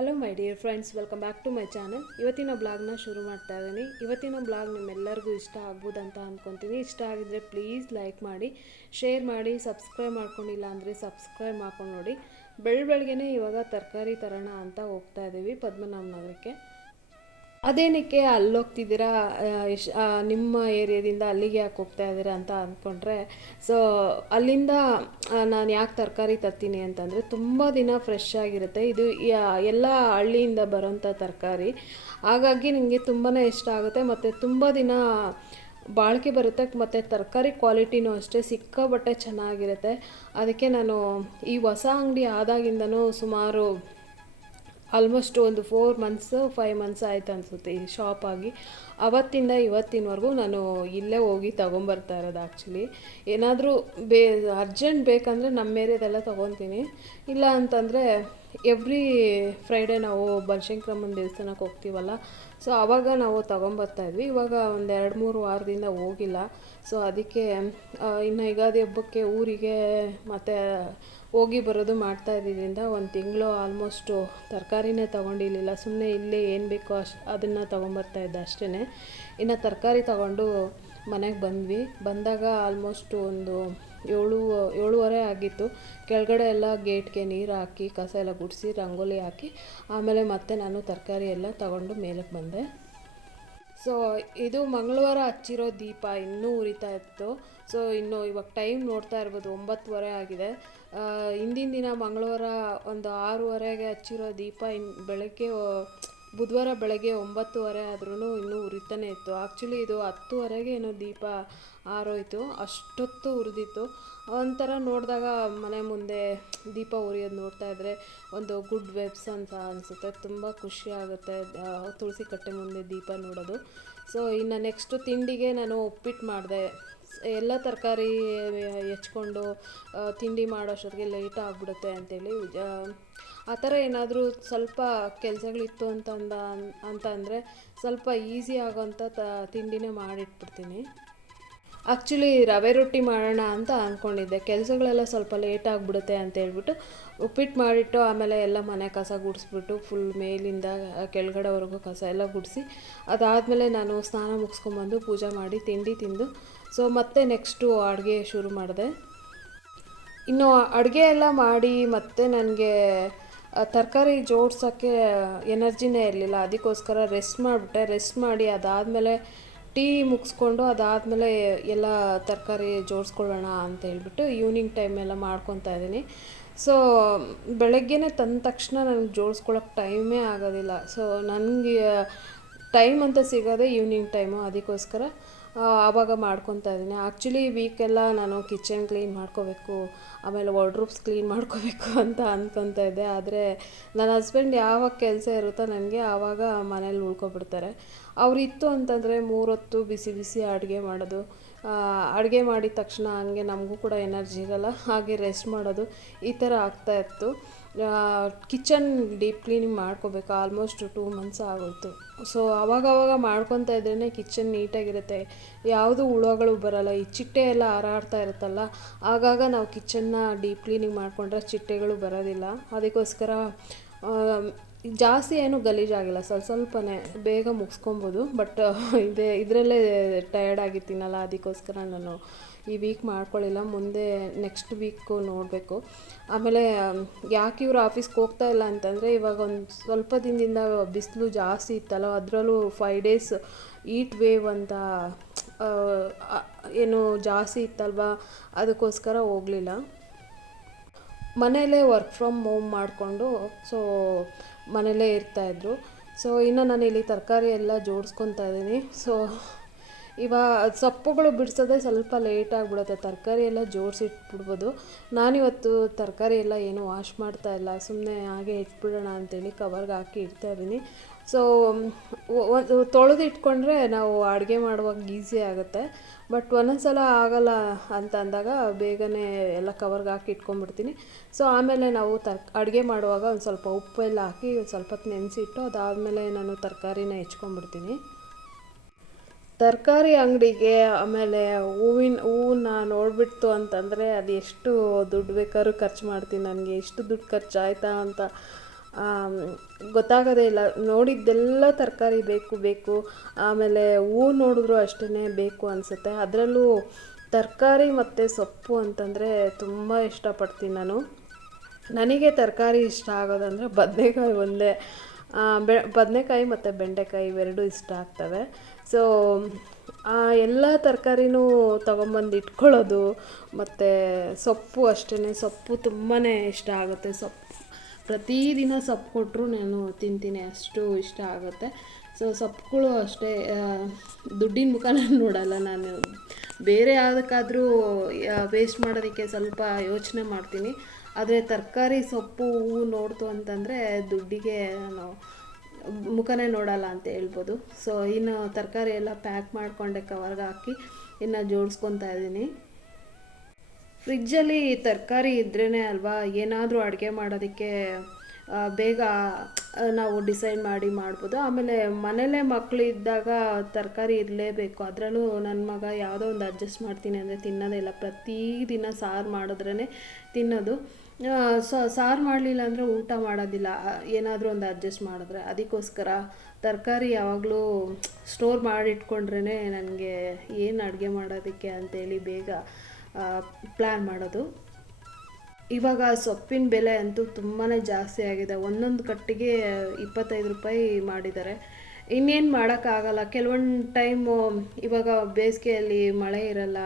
Hello my dear friends welcome back to my channel ಇವತ್ತಿನ ಬ್ಲಾಗ್ನ ಶುರು ಮಾಡ್ತಾ ಇದ್ದೀನಿ. ಇವತ್ತಿನ ಬ್ಲಾಗ್ ನಿಮ್ಮೆಲ್ಲರಿಗೂ ಇಷ್ಟ ಆಗ್ಬೋದಂತ ಅಂದ್ಕೊತೀನಿ ಇಷ್ಟ ಆಗಿದ್ರೆ ಪ್ಲೀಸ್ ಲೈಕ್ ಮಾಡಿ ಶೇರ್ ಮಾಡಿ ಸಬ್ಸ್ಕ್ರೈಬ್ ಮಾಡ್ಕೊಂಡಿಲ್ಲ ಅಂದರೆ ಸಬ್ಸ್ಕ್ರೈಬ್ ಮಾಡ್ಕೊಂಡು ನೋಡಿ. ಬೆಳ ಬೆಳಗ್ಗೆನೇ ಇವಾಗ ತರಕಾರಿ ತರೋಣ ಅಂತ ಹೋಗ್ತಾ ಇದ್ದೀವಿ ಪದ್ಮನಾಭ ನಗರಕ್ಕೆ ಅದೇನಕ್ಕೆ ಅಲ್ಲೋಗ್ತಿದ್ದೀರಾ ನಿಮ್ಮ ಏರಿಯಾದಿಂದ ಅಲ್ಲಿಗೆ ಯಾಕೆ ಹೋಗ್ತಾ ಇದ್ದೀರಾ ಅಂತ ಅಂದ್ಕೊಂಡ್ರೆ ಸೊ, ಅಲ್ಲಿಂದ ನಾನು ಯಾಕೆ ತರಕಾರಿ ತರ್ತೀನಿ ಅಂತಂದರೆ ತುಂಬ ದಿನ ಫ್ರೆಶ್ ಆಗಿರುತ್ತೆ. ಇದು ಎಲ್ಲ ಹಳ್ಳಿಯಿಂದ ಬರೋಂಥ ತರಕಾರಿ. ಹಾಗಾಗಿ ನಿಮಗೆ ತುಂಬಾ ಇಷ್ಟ ಆಗುತ್ತೆ. ಮತ್ತು ತುಂಬ ದಿನ ಬಾಳಿಕೆ ಬರುತ್ತೆ. ಮತ್ತು ತರಕಾರಿ ಕ್ವಾಲಿಟಿನೂ ಅಷ್ಟೇ ಸಿಕ್ಕಾಬಟ್ಟೆ ಚೆನ್ನಾಗಿರುತ್ತೆ. ಅದಕ್ಕೆ ನಾನು ಈ ಹೊಸ ಅಂಗಡಿ ಆದಾಗಿಂದನೂ ಸುಮಾರು ಆಲ್ಮೋಸ್ಟ್ ಒಂದು ಫೋರ್ ಮಂತ್ಸ್ ಫೈವ್ ಮಂತ್ಸ್ ಆಯ್ತು ಅನಿಸುತ್ತೆ ಈ ಶಾಪ್ ಆಗಿ. ಅವತ್ತಿಂದ ಇವತ್ತಿನವರೆಗೂ ನಾನು ಇಲ್ಲೇ ಹೋಗಿ ತೊಗೊಂಬರ್ತಾ ಇರೋದು ಆ್ಯಕ್ಚುಲಿ ಏನಾದರೂ ಬೇ ಅರ್ಜೆಂಟ್ ಬೇಕಂದರೆ ನಮ್ಮ ಏರಿಯಾದೆಲ್ಲ ತೊಗೊತೀನಿ. ಇಲ್ಲ ಅಂತಂದರೆ ಎವ್ರಿ ಫ್ರೈಡೇ ನಾವು ಬನಶಂಕರಮ್ಮನ ದೇವಸ್ಥಾನಕ್ಕೆ ಹೋಗ್ತೀವಲ್ಲ ಸೊ ಆವಾಗ ನಾವು ಇದ್ವಿ. ಇವಾಗ ಒಂದು ಎರಡು, ಮೂರು ವಾರದಿಂದ ಹೋಗಿಲ್ಲ. ಸೊ ಅದಕ್ಕೆ ಇನ್ನು ಯುಗಾದಿ ಹಬ್ಬಕ್ಕೆ ಊರಿಗೆ ಮತ್ತು ಹೋಗಿ ಬರೋದು ಮಾಡ್ತಾ ಇದ್ದಿದ್ದರಿಂದ ಒಂದು ತಿಂಗಳು ಆಲ್ಮೋಸ್ಟು ತರಕಾರಿನೇ ತೊಗೊಂಡಿರಲಿಲ್ಲ. ಸುಮ್ಮನೆ ಇಲ್ಲೇ ಏನು ಬೇಕೋ ಅಷ್ಟು ಅದನ್ನು ತೊಗೊಂಬರ್ತಾ ಇದ್ದೆ ಅಷ್ಟೇ ಇನ್ನು ತರಕಾರಿ ತೊಗೊಂಡು ಮನೆಗೆ ಬಂದ್ವಿ. ಬಂದಾಗ ಆಲ್ಮೋಸ್ಟ್ ಒಂದು ಏಳು, ಏಳುವರೆ ಆಗಿತ್ತು. ಕೆಳಗಡೆ ಎಲ್ಲ ಗೇಟ್ಗೆ ನೀರು ಹಾಕಿ, ಕಸ ಎಲ್ಲ ಗುಡಿಸಿ, ರಂಗೋಲಿ ಹಾಕಿ, ಆಮೇಲೆ ಮತ್ತೆ ನಾನು ತರಕಾರಿ ಎಲ್ಲ ತಗೊಂಡು ಮೇಲಕ್ಕೆ ಬಂದೆ. ಸೊ ಇದು ಮಂಗಳವಾರ ಹಚ್ಚಿರೋ ದೀಪ ಇನ್ನೂ ಉರಿತಾ ಇತ್ತು. ಸೊ ಇನ್ನು ಇವಾಗ ಟೈಮ್ ನೋಡ್ತಾ ಇರ್ಬೋದು, ಒಂಬತ್ತುವರೆ ಆಗಿದೆ. ಹಿಂದಿನ ದಿನ ಮಂಗಳವಾರ ಒಂದು ಆರೂವರೆಗೆ ಹಚ್ಚಿರೋ ದೀಪ ಇನ್ ಬೆಳಗ್ಗೆ ಬುಧವಾರ ಬೆಳಗ್ಗೆ ಒಂಬತ್ತುವರೆ ಆದ್ರೂ ಇನ್ನೂ ಉರಿತಾನೆ ಇತ್ತು. ಆ್ಯಕ್ಚುಲಿ ಇದು ಹತ್ತುವರೆಗೆ ಏನೋ ದೀಪ ಆರೋಯ್ತು ಅಷ್ಟೊತ್ತು ಉರಿದಿತ್ತು. ಒಂಥರ ನೋಡಿದಾಗ ಮನೆ ಮುಂದೆ ದೀಪ ಉರಿಯೋದು ನೋಡ್ತಾ ಇದ್ದರೆ ಒಂದು ಗುಡ್ ವೆಬ್ಸ್ ಅಂತ ಅನಿಸುತ್ತೆ. ತುಂಬ ಖುಷಿ ಆಗುತ್ತೆ ತುಳಸಿ ಕಟ್ಟೆ ಮುಂದೆ ದೀಪ ನೋಡೋದು. ಸೊ ಇನ್ನು ನೆಕ್ಸ್ಟು ತಿಂಡಿಗೆ ನಾನು ಉಪ್ಪಿಟ್ಟು ಮಾಡಿದೆ. ಎಲ್ಲ ತರಕಾರಿ ಹೆಚ್ಕೊಂಡು ತಿಂಡಿ ಮಾಡೋಷ್ಟೊತ್ತಿಗೆ ಲೇಟ್ ಆಗಿಬಿಡುತ್ತೆ ಅಂತೇಳಿ ಆ, ಆ ಥರ ಏನಾದರೂ ಸ್ವಲ್ಪ ಕೆಲಸಗಳಿತ್ತು ಅಂತಂದ ಅಂತ ಅಂದರೆ ಸ್ವಲ್ಪ ಈಸಿ ಆಗೋಂಥ ತ ತಿಂಡಿನೇ ಮಾಡಿಟ್ಬಿಡ್ತೀನಿ. ಆ್ಯಕ್ಚುಲಿ ರವೆ ರೊಟ್ಟಿ ಮಾಡೋಣ ಅಂತ ಅಂದ್ಕೊಂಡಿದ್ದೆ ಕೆಲಸಗಳೆಲ್ಲ ಸ್ವಲ್ಪ ಲೇಟ್ ಆಗಿಬಿಡುತ್ತೆ ಅಂತ ಹೇಳ್ಬಿಟ್ಟು ಉಪ್ಪಿಟ್ಟು ಮಾಡಿಟ್ಟು ಆಮೇಲೆ ಎಲ್ಲ ಮನೆ ಕಸ ಗುಡಿಸ್ಬಿಟ್ಟು ಫುಲ್ ಮೇಲಿಂದ ಕೆಳಗಡೆವರೆಗೂ ಕಸ ಎಲ್ಲ ಗುಡಿಸಿ ಅದಾದಮೇಲೆ ನಾನು ಸ್ನಾನ ಮುಗಿಸ್ಕೊಂಬಂದು ಪೂಜೆ ಮಾಡಿ ತಿಂಡಿ ತಿಂದು. ಸೊ ಮತ್ತೆ ನೆಕ್ಸ್ಟು ಅಡುಗೆ ಶುರು ಮಾಡಿದೆ. ಇನ್ನು ಅಡುಗೆ ಎಲ್ಲ ಮಾಡಿ ಮತ್ತೆ ನನಗೆ ತರಕಾರಿ ಜೋಡ್ಸೋಕ್ಕೆ ಎನರ್ಜಿನೇ ಇರಲಿಲ್ಲ. ಅದಕ್ಕೋಸ್ಕರ ರೆಸ್ಟ್ ಮಾಡಿಬಿಟ್ಟೆ. ರೆಸ್ಟ್ ಮಾಡಿ ಅದಾದಮೇಲೆ ಟೀ ಮುಗಿಸ್ಕೊಂಡು ಅದಾದಮೇಲೆ ಎಲ್ಲ ತರಕಾರಿ ಜೋಡಿಸ್ಕೊಳ್ಳೋಣ ಅಂತ ಹೇಳ್ಬಿಟ್ಟು ಈವ್ನಿಂಗ್ ಟೈಮ್ ಎಲ್ಲ ಮಾಡ್ಕೊತಾ ಇದ್ದೀನಿ. ಸೊ ಬೆಳಗ್ಗೆನೇ ತಂದ ತಕ್ಷಣ ನನಗೆ ಜೋಡಿಸ್ಕೊಳ್ಳೋಕೆ ಟೈಮೇ ಆಗೋದಿಲ್ಲ. ಸೊ ನನಗೆ ಟೈಮ್ ಅಂತ ಸಿಗೋದೇ ಈವ್ನಿಂಗ್ ಟೈಮು ಅದಕ್ಕೋಸ್ಕರ. ಆವಾಗ ಮಾಡ್ಕೊತಾ ಇದ್ದೀನಿ. ಆ್ಯಕ್ಚುಲಿ ವೀಕೆಲ್ಲ ನಾನು ಕಿಚನ್ ಕ್ಲೀನ್ ಮಾಡ್ಕೋಬೇಕು, ಆಮೇಲೆ ವಾರ್ಡ್ರೂಬ್ಸ್ ಕ್ಲೀನ್ ಮಾಡ್ಕೋಬೇಕು ಅಂತ ಅಂದ್ಕೊತಾ ಇದ್ದೆ. ಆದರೆ ನನ್ನ ಹಸ್ಬೆಂಡ್ ಯಾವಾಗ ಕೆಲಸ ಇರುತ್ತೋ ನನಗೆ ಆವಾಗ ಮನೇಲಿ ಉಳ್ಕೊಬಿಡ್ತಾರೆ. ಅವರಿತ್ತು ಅಂತಂದರೆ ಮೂರೊತ್ತು ಬಿಸಿ ಬಿಸಿ ಅಡುಗೆ ಮಾಡೋದು. ಅಡುಗೆ ಮಾಡಿದ ತಕ್ಷಣ ಹಂಗೆ ನಮಗೂ ಕೂಡ ಎನರ್ಜಿ ಇರಲ್ಲ, ಹಾಗೆ ರೆಸ್ಟ್ ಮಾಡೋದು ಈ ಥರ ಆಗ್ತಾ ಇತ್ತು. ಕಿಚನ್ ಡೀಪ್ ಕ್ಲೀನಿಂಗ್ ಮಾಡ್ಕೋಬೇಕು. ಆಲ್ಮೋಸ್ಟ್ ಟೂ ಮಂತ್ಸ್ ಆಗೋಯ್ತು. ಸೊ ಅವಾಗವಾಗ ಮಾಡ್ಕೊತ ಇದ್ರೇ ಕಿಚನ್ ನೀಟಾಗಿರುತ್ತೆ ಯಾವುದು ಹುಳಗಳು ಬರಲ್ಲ, ಈ ಚಿಟ್ಟೆ ಎಲ್ಲ ಹಾರಾಡ್ತಾ ಇರುತ್ತಲ್ಲ, ಆಗಾಗ ನಾವು ಕಿಚನ್ನ ಡೀಪ್ ಕ್ಲೀನಿಂಗ್ ಮಾಡಿಕೊಂಡ್ರೆ ಚಿಟ್ಟೆಗಳು ಬರೋದಿಲ್ಲ. ಅದಕ್ಕೋಸ್ಕರ ಜಾಸ್ತಿ ಏನು ಗಲೀಜಾಗಿಲ್ಲ. ಸ್ವಲ್ಪ ಸ್ವಲ್ಪನೇ ಬೇಗ ಮುಗಿಸ್ಕೊಬೋದು ಬಟ್ ಇದೇ, ಇದರಲ್ಲೇ ಟಯರ್ಡ್ ಆಗಿರ್ತೀನಲ್ಲ ಅದಕ್ಕೋಸ್ಕರ ನಾನು ಈ ವೀಕ್ ಮಾಡ್ಕೊಳ್ಳಿಲ್ಲ ಮುಂದೆ ನೆಕ್ಸ್ಟ್ ವೀಕು ನೋಡಬೇಕು. ಆಮೇಲೆ, ಯಾಕೆ ಇವರು ಆಫೀಸ್ಗೆ ಹೋಗ್ತಾ ಇಲ್ಲ ಅಂತಂದರೆ, ಇವಾಗ ಒಂದು ಸ್ವಲ್ಪ ದಿನದಿಂದ ಬಿಸಿಲು ಜಾಸ್ತಿ ಇತ್ತಲ್ಲ, ಅದರಲ್ಲೂ ಫೈವ್ ಡೇಸ್ ಈಟ್ ವೇವ್ ಅಂತ ಏನು ಜಾಸ್ತಿ ಇತ್ತಲ್ವಾ, ಅದಕ್ಕೋಸ್ಕರ ಹೋಗಲಿಲ್ಲ. ಮನೆಯಲ್ಲೇ ವರ್ಕ್ ಫ್ರಮ್ ಹೋಮ್ ಮಾಡಿಕೊಂಡು ಸೊ ಮನೆಯಲ್ಲೇ ಇರ್ತಾಯಿದ್ರು ಸೊ ಇನ್ನು ನಾನು ಇಲ್ಲಿ ತರಕಾರಿ ಎಲ್ಲ ಜೋಡಿಸ್ಕೊತಾ ಇದ್ದೀನಿ. ಸೊ ಇವಾಗ ಸೊಪ್ಪುಗಳು ಬಿಡಿಸೋದೇ ಸ್ವಲ್ಪ ಲೇಟ್ ಆಗಿಬಿಡುತ್ತೆ. ತರಕಾರಿ ಎಲ್ಲ ಜೋಡಿಸಿಟ್ಬಿಡ್ಬೋದು ನಾನಿವತ್ತು ತರಕಾರಿ ಎಲ್ಲ ಏನು ವಾಶ್ ಮಾಡ್ತಾ ಇಲ್ಲ. ಸುಮ್ಮನೆ ಹಾಗೆ ಇಟ್ಬಿಡೋಣ ಅಂತೇಳಿ ಕವರ್ಗೆ ಹಾಕಿ ಇಡ್ತಾ ಇದ್ದೀನಿ. ಸೊ ಒಂದು ತೊಳೆದು ಇಟ್ಕೊಂಡ್ರೆ ನಾವು ಅಡುಗೆ ಮಾಡುವಾಗ ಈಸಿ ಆಗುತ್ತೆ. ಬಟ್ ಒಂದೊಂದ್ಸಲ ಆಗಲ್ಲ ಅಂತ ಅಂದಾಗ ಬೇಗನೆ ಎಲ್ಲ ಕವರ್ಗೆ ಹಾಕಿ ಇಟ್ಕೊಂಡ್ಬಿಡ್ತೀನಿ. ಸೊ ಆಮೇಲೆ ನಾವು ತರ್ ಅಡುಗೆ ಮಾಡುವಾಗ ಒಂದು ಸ್ವಲ್ಪ ಉಪ್ಪೆಲ್ಲ ಹಾಕಿ ಒಂದು ಸ್ವಲ್ಪ ಹೊತ್ತು ನೆನೆಸಿಟ್ಟು ಅದಾದಮೇಲೆ ನಾನು ತರಕಾರಿನ ಹೆಚ್ಕೊಂಡ್ಬಿಡ್ತೀನಿ. ತರಕಾರಿ ಅಂಗಡಿಗೆ ಆಮೇಲೆ ಹೂವಿನ ಹೂವನ್ನ ನೋಡಿಬಿಡ್ತು ಅಂತಂದರೆ ಅದು ಎಷ್ಟು ದುಡ್ಡು ಬೇಕಾದ್ರೂ ಖರ್ಚು ಮಾಡ್ತೀನಿ, ನನಗೆ ಎಷ್ಟು ದುಡ್ಡು ಖರ್ಚಾಯ್ತಾ ಅಂತ. ಗೊತ್ತಾಗೋದೇ ಇಲ್ಲ. ನೋಡಿದ್ದೆಲ್ಲ ತರಕಾರಿ ಬೇಕು ಬೇಕು. ಆಮೇಲೆ ಹೂ ನೋಡಿದ್ರು ಅಷ್ಟೇ ಬೇಕು ಅನಿಸುತ್ತೆ. ಅದರಲ್ಲೂ ತರಕಾರಿ ಮತ್ತು ಸೊಪ್ಪು ಅಂತಂದರೆ ತುಂಬ ಇಷ್ಟಪಡ್ತೀನಿ ನಾನು. ನನಗೆ ತರಕಾರಿ ಇಷ್ಟ ಆಗೋದಂದರೆ ಬದನೆಕಾಯಿ ಒಂದೇ. ಬೆ, ಬದನೆಕಾಯಿ ಮತ್ತು ಬೆಂಡೆಕಾಯಿ ಇವೆರಡೂ ಇಷ್ಟ ಆಗ್ತವೆ. ಸೊ ಎಲ್ಲ ತರಕಾರಿನೂ ತೊಗೊಂಬಂದು ಇಟ್ಕೊಳ್ಳೋದು, ಮತ್ತು ಸೊಪ್ಪು ಅಷ್ಟೇ ಸೊಪ್ಪು ತುಂಬಾ ಇಷ್ಟ ಆಗುತ್ತೆ. ಸೊಪ್ಪು ಪ್ರತಿದಿನ ಸೊಪ್ಪು ಕೊಟ್ಟರು ನಾನು ತಿಂತೀನಿ, ಅಷ್ಟು ಇಷ್ಟ ಆಗುತ್ತೆ. ಸೊ ಸೊಪ್ಪುಗಳು ಅಷ್ಟೇ ದುಡ್ಡಿನ ಮುಖನ ನೋಡಲ್ಲ ನಾನು. ಬೇರೆ ಯಾವುದಕ್ಕಾದರೂ ವೇಸ್ಟ್ ಮಾಡೋದಕ್ಕೆ ಸ್ವಲ್ಪ ಯೋಚನೆ ಮಾಡ್ತೀನಿ. ಆದರೆ ತರಕಾರಿ ಸೊಪ್ಪು, ಹೂವು ನೋಡ್ತು ಅಂತಂದರೆ ದುಡ್ಡಿಗೆ ನಾನು ಮುಖನೇ ನೋಡಲ್ಲ ಅಂತ ಹೇಳ್ಬೋದು. ಸೊ ಇನ್ನು ತರಕಾರಿ ಎಲ್ಲ ಪ್ಯಾಕ್ ಮಾಡಿಕೊಂಡೆ ಕವರ್ಗೆ ಹಾಕಿ ಇನ್ನು ಜೋಡಿಸ್ಕೊತಾ ಇದ್ದೀನಿ. ಫ್ರಿಜ್ಜಲ್ಲಿ ತರಕಾರಿ ಇದ್ರೇ ಅಲ್ವಾ, ಏನಾದರೂ ಅಡುಗೆ ಮಾಡೋದಕ್ಕೆ ಬೇಗ ನಾವು ಡಿಸೈಡ್ ಮಾಡಿ ಮಾಡ್ಬೋದು. ಆಮೇಲೆ ಮನೇಲೇ ಮಕ್ಕಳು ಇದ್ದಾಗ ತರಕಾರಿ ಇರಲೇಬೇಕು. ಅದರಲ್ಲೂ ನನ್ನ ಮಗ ಯಾವುದೋ ಒಂದು ಅಡ್ಜಸ್ಟ್ ಮಾಡ್ತೀನಿ ಅಂದರೆ ತಿನ್ನೋದೇ ಇಲ್ಲ. ಪ್ರತಿದಿನ ಸಾರು ಮಾಡಿದ್ರೇ ತಿನ್ನೋದು. ಸಾರು ಮಾಡಲಿಲ್ಲ ಅಂದರೆ ಊಟ ಮಾಡೋದಿಲ್ಲ. ಏನಾದರೂ ಒಂದು ಅಡ್ಜಸ್ಟ್ ಮಾಡಿದ್ರೆ. ಅದಕ್ಕೋಸ್ಕರ ತರಕಾರಿ ಯಾವಾಗಲೂ ಸ್ಟೋರ್ ಮಾಡಿಟ್ಕೊಂಡ್ರೇ ನನಗೆ ಏನು ಅಡುಗೆ ಮಾಡೋದಕ್ಕೆ ಅಂತೇಳಿ ಬೇಗ ಪ್ಲ್ಯಾನ್ ಮಾಡೋದು. ಇವಾಗ ಸೊಪ್ಪಿನ ಬೆಲೆ ಅಂತೂ ತುಂಬಾ ಜಾಸ್ತಿ ಆಗಿದೆ. ಒಂದೊಂದು ಕಟ್ಟಿಗೆ ಇಪ್ಪತ್ತೈದು ರೂಪಾಯಿ ಮಾಡಿದ್ದಾರೆ. ಇನ್ನೇನು ಮಾಡೋಕ್ಕಾಗಲ್ಲ. ಕೆಲವೊಂದು ಟೈಮು ಇವಾಗ ಬೇಸಿಗೆಯಲ್ಲಿ ಮಳೆ ಇರಲ್ಲ.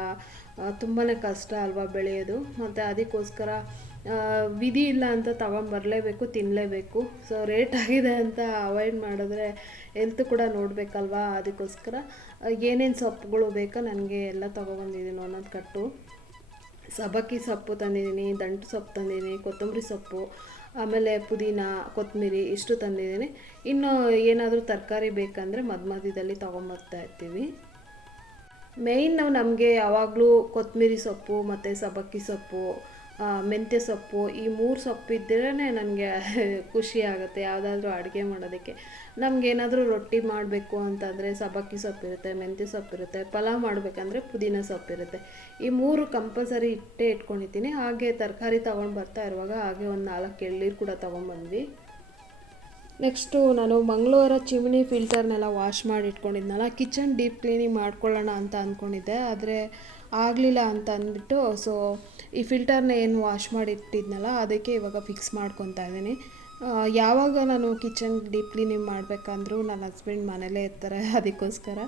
ತುಂಬಾ ಕಷ್ಟ ಅಲ್ವಾ ಬೆಳೆಯೋದು. ಮತ್ತು ಅದಕ್ಕೋಸ್ಕರ ವಿಧಿ ಇಲ್ಲ ಅಂತ ತಗೊಂಬರಲೇಬೇಕು ತಿನ್ನಲೇಬೇಕು ಸೊ ರೇಟ್ ಆಗಿದೆ ಅಂತ ಅವಾಯ್ಡ್ ಮಾಡಿದ್ರೆ ಎಲ್ತ್ ಕೂಡ ನೋಡಬೇಕಲ್ವಾ? ಅದಕ್ಕೋಸ್ಕರ ಏನೇನು ಸೊಪ್ಪುಗಳು ಬೇಕೋ ನನಗೆ ಎಲ್ಲ ತೊಗೊಬಂದಿದ್ದೀನಿ ಒಂದೊಂದು ಕಟ್ಟು. ಸಬಕ್ಕಿ ಸೊಪ್ಪು ತಂದಿದ್ದೀನಿ, ದಂಟು ಸೊಪ್ಪು ತಂದಿದ್ದೀನಿ, ಕೊತ್ತಂಬರಿ ಸೊಪ್ಪು, ಆಮೇಲೆ ಪುದೀನ, ಕೊತ್ತಂಬರಿ ಇಷ್ಟು ತಂದಿದ್ದೀನಿ. ಇನ್ನು ಏನಾದರೂ ತರಕಾರಿ ಬೇಕಂದರೆ ಮಧ್ಯ ಮಧ್ಯದಲ್ಲಿ ತೊಗೊಂಬರ್ತಾ ಇರ್ತೀವಿ. ಮೇಯ್ನ್ ನಾವು ನಮಗೆ ಯಾವಾಗಲೂ ಕೊತ್ತಂಬರಿ ಸೊಪ್ಪು ಮತ್ತು ಸಬಕ್ಕಿ ಸೊಪ್ಪು ಮೆಂತ್ಯ ಸೊಪ್ಪು, ಈ ಮೂರು ಸೊಪ್ಪು ಇದ್ದರೇ ನನಗೆ ಖುಷಿ ಆಗುತ್ತೆ, ಯಾವುದಾದ್ರೂ ಅಡುಗೆ ಮಾಡೋದಕ್ಕೆ. ನಮಗೇನಾದರೂ ರೊಟ್ಟಿ ಮಾಡಬೇಕು ಅಂತಂದರೆ ಸಬ್ಬಕ್ಕಿ ಸೊಪ್ಪಿರುತ್ತೆ ಮೆಂತ್ಯ ಸೊಪ್ಪಿರುತ್ತೆ ಪಲಾವ್ ಮಾಡಬೇಕಂದ್ರೆ ಪುದೀನ ಸೊಪ್ಪಿರುತ್ತೆ ಈ ಮೂರು ಕಂಪಲ್ಸರಿ ಇಟ್ಟೇ ಇಟ್ಕೊಂಡಿದ್ದೀನಿ, ಹಾಗೆ ತರಕಾರಿ ತೊಗೊಂಡು ಬರ್ತಾ ಇರುವಾಗ ಹಾಗೆ ಒಂದು ನಾಲ್ಕು ಎಳ್ನೀರು ಕೂಡ ತೊಗೊಂಬಂದ್ವಿ ನೆಕ್ಸ್ಟು ನಾನು ಮಂಗಳವಾರ ಚಿಮಣಿ ಫಿಲ್ಟರ್ನೆಲ್ಲ ವಾಶ್ ಮಾಡಿ ಇಟ್ಕೊಂಡಿದ್ನಲ್ಲ ಕಿಚನ್ ಡೀಪ್ ಕ್ಲೀನಿಂಗ್ ಮಾಡ್ಕೊಳ್ಳೋಣ ಅಂತ ಅಂದ್ಕೊಂಡಿದ್ದೆ, ಆದರೆ ಆಗಲಿಲ್ಲ ಅಂತ ಅಂದ್ಬಿಟ್ಟು, ಸೊ ಈ ಫಿಲ್ಟರ್ನ ಏನು ವಾಶ್ ಮಾಡಿಟ್ಟಿದ್ನಲ್ಲ, ಅದಕ್ಕೆ ಇವಾಗ ಫಿಕ್ಸ್ ಮಾಡ್ಕೊತಾ ಇದ್ದೀನಿ. ಯಾವಾಗ ನಾನು ಕಿಚನ್ ಡೀಪ್ ಕ್ಲೀನಿಂಗ್ ಮಾಡಬೇಕಂದ್ರೂ ನನ್ನ ಹಸ್ಬೆಂಡ್ ಮನೇಲೇ ಇರ್ತಾರೆ, ಅದಕ್ಕೋಸ್ಕರ.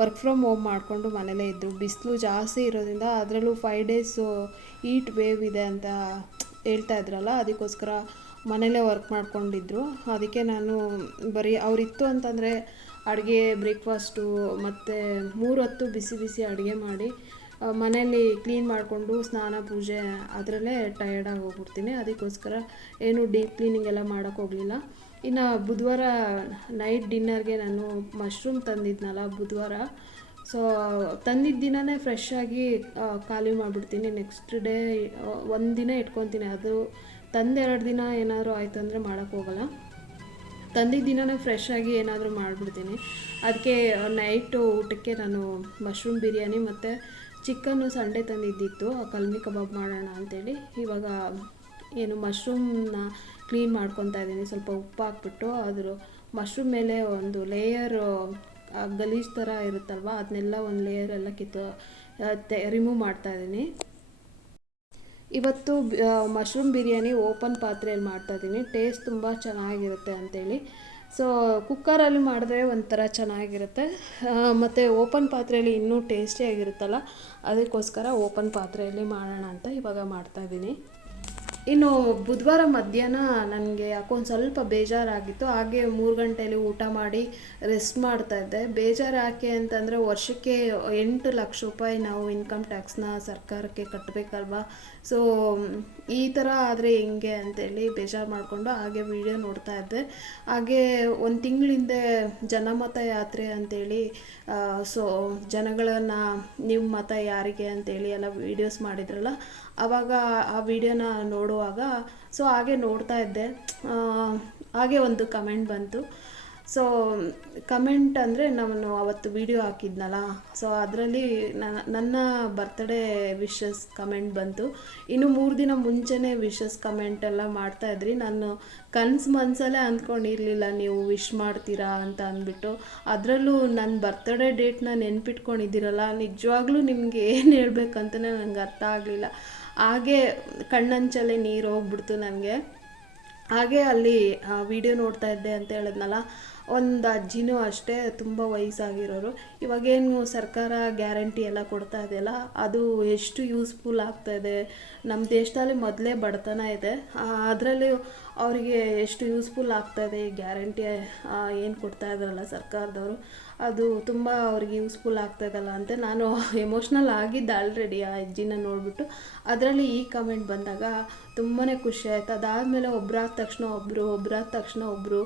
ವರ್ಕ್ ಫ್ರಮ್ ಹೋಮ್ ಮಾಡಿಕೊಂಡು ಮನೇಲೇ ಇದ್ದರು. ಬಿಸಿಲು ಜಾಸ್ತಿ ಇರೋದ್ರಿಂದ ಅದರಲ್ಲೂ ಫೈವ್ ಡೇಸು ಈಟ್ ವೇವ್ ಇದೆ ಅಂತ ಹೇಳ್ತಾ ಇದ್ರಲ್ಲ, ಅದಕ್ಕೋಸ್ಕರ ಮನೇಲೇ ವರ್ಕ್ ಮಾಡ್ಕೊಂಡಿದ್ರು. ಅದಕ್ಕೆ ನಾನು ಬರೀ ಅವರಿತ್ತು ಅಂತಂದರೆ ಅಡುಗೆ ಬ್ರೇಕ್ಫಾಸ್ಟು ಮತ್ತು ಮೂರು ಹೊತ್ತು ಬಿಸಿ ಬಿಸಿ ಅಡುಗೆ ಮಾಡಿ ಮನೆಯಲ್ಲಿ ಕ್ಲೀನ್ ಮಾಡಿಕೊಂಡು ಸ್ನಾನ, ಪೂಜೆ ಅದರಲ್ಲೇ ಟಯರ್ಡಾಗಿ ಹೋಗ್ಬಿಡ್ತೀನಿ. ಅದಕ್ಕೋಸ್ಕರ ಏನು ಡೀಪ್ ಕ್ಲೀನಿಂಗ್ ಎಲ್ಲ ಮಾಡೋಕ್ಕೋಗಲಿಲ್ಲ ಇನ್ನು ಬುಧವಾರ ನೈಟ್ ಡಿನ್ನರ್ಗೆ ನಾನು ಮಶ್ರೂಮ್ ತಂದಿದ್ನಲ್ಲ ಬುಧವಾರ. ಸೊ ತಂದಿದ್ದ ದಿನನೇ ಫ್ರೆಶ್ ಆಗಿ ಖಾಲಿ ಮಾಡಿಬಿಡ್ತೀನಿ. ನೆಕ್ಸ್ಟ್ ಡೇ ಒಂದು ದಿನ ಇಟ್ಕೊತೀನಿ. ಅದು ತಂದೆರಡು ದಿನ ಏನಾದರೂ ಆಯಿತು ಅಂದರೆ ಮಾಡೋಕ್ಕೆ ಹೋಗಲ್ಲ. ತಂದಿದ್ದ ದಿನನೇ ಫ್ರೆಶ್ ಆಗಿ ಏನಾದರೂ ಮಾಡಿಬಿಡ್ತೀನಿ. ಅದಕ್ಕೆ ನೈಟು ಊಟಕ್ಕೆ ನಾನು ಮಶ್ರೂಮ್ ಬಿರಿಯಾನಿ ಮತ್ತು ಚಿಕನ್ನು ಸಂಡೇ ತಂದಿದ್ದಿತ್ತು. ಕಲ್ಮಿ ಕಬಾಬ್ ಮಾಡೋಣ ಅಂತೇಳಿ. ಇವಾಗ ಏನು ಮಶ್ರೂಮ್ನ ಕ್ಲೀನ್ ಮಾಡ್ಕೊತಾ ಇದ್ದೀನಿ. ಸ್ವಲ್ಪ ಉಪ್ಪು ಹಾಕ್ಬಿಟ್ಟು, ಅದ್ರ ಮಶ್ರೂಮ್ ಮೇಲೆ ಒಂದು ಲೇಯರು ಗಲೀಜ್ ಥರ ಇರುತ್ತಲ್ವ? ಅದನ್ನೆಲ್ಲ ಒಂದು ಲೇಯರ್ ಎಲ್ಲ ಕಿತ್ತು ರಿಮೂವ್ ಮಾಡ್ತಾ ಇದ್ದೀನಿ. ಇವತ್ತು ಮಶ್ರೂಮ್ ಬಿರಿಯಾನಿ ಓಪನ್ ಪಾತ್ರೆಯಲ್ಲಿ ಮಾಡ್ತಾಯಿದ್ದೀನಿ ಟೇಸ್ಟ್ ತುಂಬ ಚೆನ್ನಾಗಿರುತ್ತೆ ಅಂತೇಳಿ. ಸೊ ಕುಕ್ಕರಲ್ಲಿ ಮಾಡಿದ್ರೆ ಒಂಥರ ಚೆನ್ನಾಗಿರುತ್ತೆ. ಮತ್ತು ಓಪನ್ ಪಾತ್ರೆಯಲ್ಲಿ ಇನ್ನೂ ಟೇಸ್ಟಿಯಾಗಿರುತ್ತಲ್ಲ ಅದಕ್ಕೋಸ್ಕರ ಓಪನ್ ಪಾತ್ರೆಯಲ್ಲಿ ಮಾಡೋಣ ಅಂತ ಇವಾಗ ಮಾಡ್ತಾಯಿದ್ದೀನಿ ಇನ್ನು ಬುಧವಾರ ಮಧ್ಯಾಹ್ನ ನನಗೆ ಯಾಕೋ ಸ್ವಲ್ಪ ಬೇಜಾರಾಗಿತ್ತು. ಹಾಗೆ ಮೂರು ಗಂಟೆಯಲ್ಲಿ ಊಟ ಮಾಡಿ ರೆಸ್ಟ್ ಮಾಡ್ತಾ ಇದ್ದೆ. ಬೇಜಾರು ಯಾಕೆ ಅಂತಂದರೆ ವರ್ಷಕ್ಕೆ ಎಂಟು ಲಕ್ಷ ರೂಪಾಯಿ ನಾವು ಇನ್ಕಮ್ ಟ್ಯಾಕ್ಸ್ನ ಸರ್ಕಾರಕ್ಕೆ ಕಟ್ಟಬೇಕಲ್ವಾ ಸೊ ಈ ಥರ ಆದರೆ ಹೆಂಗೆ ಅಂತೇಳಿ ಬೇಜಾರು ಮಾಡಿಕೊಂಡು ಹಾಗೆ ವಿಡಿಯೋ ನೋಡ್ತಾ ಇದ್ದೆ. ಹಾಗೆ ಒಂದು ತಿಂಗಳ ಹಿಂದೆ ಜನಮತ ಯಾತ್ರೆ ಅಂತೇಳಿ ಸೊ ಜನಗಳನ್ನು ನಿಮ್ಮ ಮತ ಯಾರಿಗೆ ಅಂತೇಳಿ ಎಲ್ಲ ವೀಡಿಯೋಸ್ ಮಾಡಿದ್ರಲ್ಲ ಆವಾಗ ಆ ವಿಡಿಯೋನ ನೋಡುವಾಗ ಸೊ ಹಾಗೆ ನೋಡ್ತಾ ಇದ್ದೆ. ಹಾಗೆ ಒಂದು ಕಮೆಂಟ್ ಬಂತು. ಸೊ ಕಮೆಂಟ್ ಅಂದರೆ ನಾನು ಅವತ್ತು ವಿಡಿಯೋ ಹಾಕಿದ್ನಲ್ಲ ಸೊ ಅದರಲ್ಲಿ ನನ್ನ ಬರ್ತ್ಡೇ ವಿಶಸ್ ಕಮೆಂಟ್ ಬಂತು. ಇನ್ನು ಮೂರು ದಿನ ಮುಂಚೆನೇ ವಿಶಸ್ ಕಮೆಂಟ್ ಎಲ್ಲ ಮಾಡ್ತಾಯಿದ್ರಿ ನಾನು ಕನ್ಸು ಮನಸಲ್ಲೇ ಅಂದ್ಕೊಂಡಿರಲಿಲ್ಲ ನೀವು ವಿಶ್ ಮಾಡ್ತೀರಾ ಅಂತ ಅಂದ್ಬಿಟ್ಟು. ಅದರಲ್ಲೂ ನನ್ನ ಬರ್ತ್ಡೇ ಡೇಟ್ನ ನೆನ್ಪಿಟ್ಕೊಂಡಿದ್ದೀರಲ್ಲ, ನಿಜವಾಗ್ಲೂ ನಿಮಗೆ ಏನು ಹೇಳ್ಬೇಕಂತಲೇ ನನಗೆ ಅರ್ಥ ಆಗಲಿಲ್ಲ. ಹಾಗೆ ಕಣ್ಣಂಚಲ್ಲೇ ನೀರು ಹೋಗ್ಬಿಡ್ತು ನನಗೆ. ಹಾಗೆ ಅಲ್ಲಿ ವಿಡಿಯೋ ನೋಡ್ತಾ ಇದ್ದೆ ಅಂತ ಹೇಳಿದ್ನಲ್ಲ ಒಂದು ಅಜ್ಜಿನೂ ಅಷ್ಟೇ ತುಂಬ ವಯಸ್ಸಾಗಿರೋರು. ಇವಾಗೇನು ಸರ್ಕಾರ ಗ್ಯಾರಂಟಿ ಎಲ್ಲ ಕೊಡ್ತಾ ಇದೆಯಲ್ಲ, ಅದು ಎಷ್ಟು ಯೂಸ್ಫುಲ್ ಆಗ್ತಾ ಇದೆ. ನಮ್ಮ ದೇಶದಲ್ಲಿ ಮೊದಲೇ ಬಡತನ ಇದೆ. ಅದರಲ್ಲಿ ಅವರಿಗೆ ಎಷ್ಟು ಯೂಸ್ಫುಲ್ ಆಗ್ತಾ ಇದೆ ಈ ಗ್ಯಾರಂಟಿ ಏನು ಕೊಡ್ತಾ ಇದ್ದಾರಲ್ಲ ಸರ್ಕಾರದವರು. ಅದು ತುಂಬ ಅವ್ರಿಗೆ ಯೂಸ್ಫುಲ್ ಆಗ್ತಾಯಿದ್ದಲ್ಲ ಅಂತ ನಾನು ಎಮೋಷ್ನಲ್ ಆಗಿದ್ದೆ ಆಲ್ರೆಡಿ ಆ ಅಜ್ಜಿನ ನೋಡಿಬಿಟ್ಟು. ಅದರಲ್ಲಿ ಈ ಕಮೆಂಟ್ ಬಂದಾಗ ತುಂಬಾ ಖುಷಿ ಆಯ್ತು. ಅದಾದಮೇಲೆ ಒಬ್ಬರಾದ ತಕ್ಷಣ ಒಬ್ಬರು ಒಬ್ಬರಾದ ತಕ್ಷಣ ಒಬ್ಬರು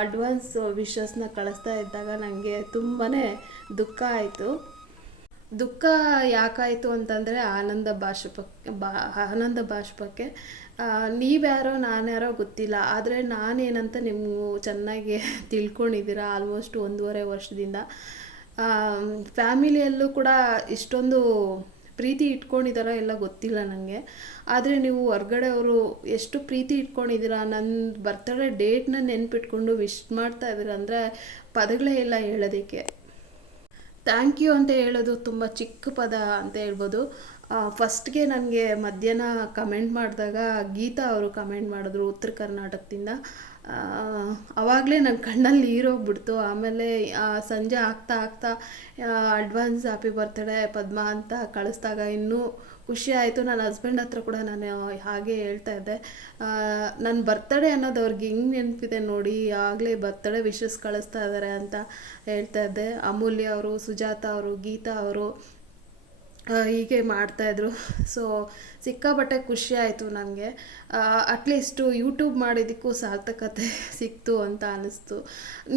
ಅಡ್ವಾನ್ಸ್ ವಿಶಸ್ನ ಕಳಿಸ್ತಾ ಇದ್ದಾಗ ನನಗೆ ತುಂಬಾ ದುಃಖ ಆಯಿತು. ದುಃಖ ಯಾಕಾಯಿತು ಅಂತಂದರೆ ಆನಂದ ಬಾಷ್ಪಕ್ಕೆ, ಬಾ, ಆನಂದ ಬಾಷ್ಪಕ್ಕೆ. ನೀವ್ಯಾರೋ ನಾನ್ಯಾರೋ ಗೊತ್ತಿಲ್ಲ, ಆದರೆ ನಾನೇನಂತ ನೀವು ಚೆನ್ನಾಗಿ ತಿಳ್ಕೊಂಡಿದ್ದೀರಾ ಆಲ್ಮೋಸ್ಟ್ ಒಂದೂವರೆ ವರ್ಷದಿಂದ. ಫ್ಯಾಮಿಲಿಯಲ್ಲೂ ಕೂಡ ಇಷ್ಟೊಂದು ಪ್ರೀತಿ ಇಟ್ಕೊಂಡಿದ್ದಾರಾ ಎಲ್ಲ ಗೊತ್ತಿಲ್ಲ ನನಗೆ. ಆದರೆ ನೀವು ಹೊರ್ಗಡೆ ಅವರು ಎಷ್ಟು ಪ್ರೀತಿ ಇಟ್ಕೊಂಡಿದ್ದೀರಾ ನನ್ನ ಬರ್ತಡೇ ಡೇಟ್ನ ನೆನ್ಪಿಟ್ಕೊಂಡು ವಿಶ್ ಮಾಡ್ತಾ ಇದ್ದೀರ ಅಂದರೆ ಪದಗಳೇ ಇಲ್ಲ ಹೇಳೋದಕ್ಕೆ. ಥ್ಯಾಂಕ್ ಯು ಅಂತ ಹೇಳೋದು ತುಂಬ ಚಿಕ್ಕ ಪದ ಅಂತ ಹೇಳ್ಬೋದು. ಫಸ್ಟ್ಗೆ ನನಗೆ ಮಧ್ಯಾಹ್ನ ಕಮೆಂಟ್ ಮಾಡಿದಾಗ ಗೀತಾ ಅವರು ಕಮೆಂಟ್ ಮಾಡಿದ್ರು ಉತ್ತರ ಕರ್ನಾಟಕದಿಂದ. ಆವಾಗಲೇ ನನ್ನ ಕಣ್ಣಲ್ಲಿ ನೀರೋಗ್ಬಿಡ್ತು. ಆಮೇಲೆ ಸಂಜೆ ಆಗ್ತಾ ಆಗ್ತಾ ಅಡ್ವಾನ್ಸ್ ಹ್ಯಾಪಿ ಬರ್ತಡೇ ಪದ್ಮ ಅಂತ ಕಳಿಸ್ದಾಗ ಇನ್ನೂ ಖುಷಿ ಆಯಿತು. ನನ್ನ ಹಸ್ಬೆಂಡ್ ಹತ್ರ ಕೂಡ ನಾನು ಹಾಗೆ ಹೇಳ್ತಾ ಇದ್ದೆ. ನನ್ನ ಬರ್ತಡೇ ಅನ್ನೋದು ಅವ್ರಿಗೆ ಹೆಂಗೆ ನೆನಪಿದೆ ನೋಡಿ, ಆಗಲೇ ಬರ್ತಡೇ ವಿಶಸ್ ಕಳಿಸ್ತಾ ಇದ್ದಾರೆ ಅಂತ ಹೇಳ್ತಾ ಇದ್ದೆ. ಅಮೂಲ್ಯ ಅವರು, ಸುಜಾತ ಅವರು, ಗೀತಾ ಅವರು ಹೀಗೆ ಮಾಡ್ತಾಯಿದ್ರು ಸೊ ಸಿಕ್ಕಾಪಟ್ಟೆ ಖುಷಿ ಆಯಿತು ನನಗೆ. ಅಟ್ಲೀಸ್ಟು ಯೂಟ್ಯೂಬ್ ಮಾಡಿದ್ದಕ್ಕೂ ಸಾರ್ಥಕತೆ ಸಿಕ್ತು ಅಂತ ಅನ್ನಿಸ್ತು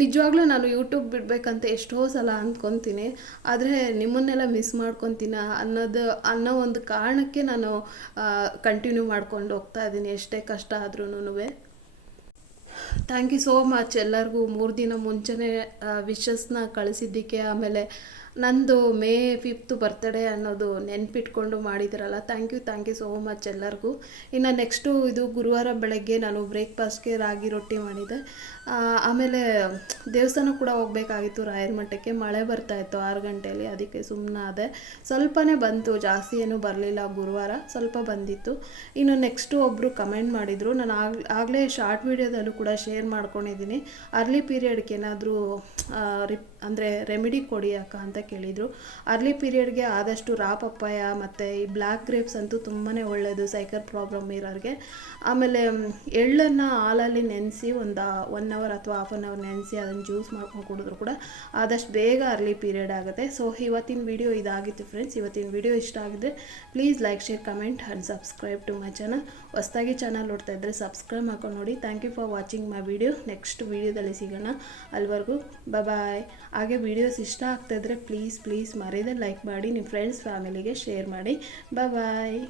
ನಿಜವಾಗ್ಲೂ ನಾನು ಯೂಟ್ಯೂಬ್ ಬಿಡಬೇಕಂತ ಎಷ್ಟೋ ಸಲ ಅಂದ್ಕೊತೀನಿ ಆದರೆ ನಿಮ್ಮನ್ನೆಲ್ಲ ಮಿಸ್ ಮಾಡ್ಕೊತೀನ ಅನ್ನೋದು, ಅನ್ನೋ ಒಂದು ಕಾರಣಕ್ಕೆ ನಾನು ಕಂಟಿನ್ಯೂ ಮಾಡ್ಕೊಂಡು ಹೋಗ್ತಾ ಇದ್ದೀನಿ ಎಷ್ಟೇ ಕಷ್ಟ ಆದ್ರೂ ಥ್ಯಾಂಕ್ ಯು ಸೋ ಮಚ್ ಎಲ್ಲರಿಗೂ ಮೂರು ದಿನ ಮುಂಚೆನೇ ವಿಶಸ್ನ ಕಳಿಸಿದ್ದಕ್ಕೆ ಆಮೇಲೆ ನಂದು ಮೇ ಫಿಫ್ತು ಬರ್ತಡೇ ಅನ್ನೋದು ನೆನ್ಪಿಟ್ಕೊಂಡು ಮಾಡಿದ್ರಲ್ಲ thank you thank you so much ಎಲ್ಲರಿಗೂ. ಇನ್ನು ನೆಕ್ಸ್ಟು ಇದು ಗುರುವಾರ ಬೆಳಗ್ಗೆ ನಾನು ಬ್ರೇಕ್ಫಾಸ್ಟ್ಗೆ ರಾಗಿ ರೊಟ್ಟಿ ಮಾಡಿದೆ. ಆಮೇಲೆ ದೇವಸ್ಥಾನ ಕೂಡ ಹೋಗಬೇಕಾಗಿತ್ತು ರಾಯರ ಮಠಕ್ಕೆ. ಮಳೆ ಬರ್ತಾಯಿತ್ತು ಆರು ಗಂಟೆಯಲ್ಲಿ, ಅದಕ್ಕೆ ಸುಮ್ಮನಾದೆ ಸ್ವಲ್ಪನೇ ಬಂತು, ಜಾಸ್ತಿ ಏನೂ ಬರಲಿಲ್ಲ ಗುರುವಾರ, ಸ್ವಲ್ಪ ಬಂದಿತ್ತು. ಇನ್ನು ನೆಕ್ಸ್ಟು ಒಬ್ಬರು ಕಮೆಂಟ್ ಮಾಡಿದರು. ನಾನು ಆಗ, ಆಗಲೇ ಶಾರ್ಟ್ ವೀಡಿಯೋದಲ್ಲೂ ಕೂಡ ಶೇರ್ ಮಾಡ್ಕೊಂಡಿದ್ದೀನಿ. ಅರ್ಲಿ ಪೀರಿಯಡ್ಗೆ ಏನಾದರೂ ರಿಪ್ ಅಂದರೆ ರೆಮಿಡಿ ಕೊಡಿ ಅಕ್ಕ ಅಂತ ಕೇಳಿದರು. ಅರ್ಲಿ ಪೀರಿಯಡ್ಗೆ ಆದಷ್ಟು ರಾ ಪಪ್ಪಾಯ ಮತ್ತು ಈ ಬ್ಲ್ಯಾಕ್ ಗ್ರೇಪ್ಸ್ ಅಂತೂ ತುಂಬಾ ಒಳ್ಳೆಯದು ಸೈಕಲ್ ಪ್ರಾಬ್ಲಮ್ ಇರೋರಿಗೆ. ಆಮೇಲೆ ಎಳ್ಳನ್ನು ಹಾಲಲ್ಲಿ ನೆನೆಸಿ ಒಂದು ಒನ್ ಅವರ್ ಅಥವಾ ಹಾಫ್ ಆನ್ ಅವರ್ ನೆನೆಸಿ ಅದನ್ನು ಜ್ಯೂಸ್ ಮಾಡ್ಕೊಂಡು ಕುಡಿದ್ರು ಕೂಡ ಆದಷ್ಟು ಬೇಗ ಅರ್ಲಿ ಪೀರಿಯಡ್ ಆಗುತ್ತೆ. ಸೊ ಇವತ್ತಿನ ವಿಡಿಯೋ ಇದಾಗಿತ್ತು ಫ್ರೆಂಡ್ಸ್ ಇವತ್ತಿನ ವಿಡಿಯೋ ಇಷ್ಟ ಆಗಿದ್ರೆ please like share comment and subscribe to my channel ಹೊಸ್ದಾಗಿ ಚಾನಲ್ ನೋಡ್ತಾ ಇದ್ದರೆ ಸಬ್ಸ್ಕ್ರೈಬ್ ಮಾಡ್ಕೊಂಡು ನೋಡಿ. Thank you for watching my video next ವೀಡಿಯೋದಲ್ಲಿ ಸಿಗೋಣ ಅಲ್ಲಿವರೆಗೂ ಬಾಯ್ ಹಾಗೆ ವೀಡಿಯೋಸ್ ಇಷ್ಟ ಆಗ್ತಾಯಿದ್ರೆ ಪ್ಲೀಸ್ ಪ್ಲೀಸ್ ಮರೆಯದೆ ಲೈಕ್ ಮಾಡಿ ನಿಮ್ಮ ಫ್ರೆಂಡ್ಸ್ ಫ್ಯಾಮಿಲಿಗೆ ಶೇರ್ ಮಾಡಿ. ಬಾಯ್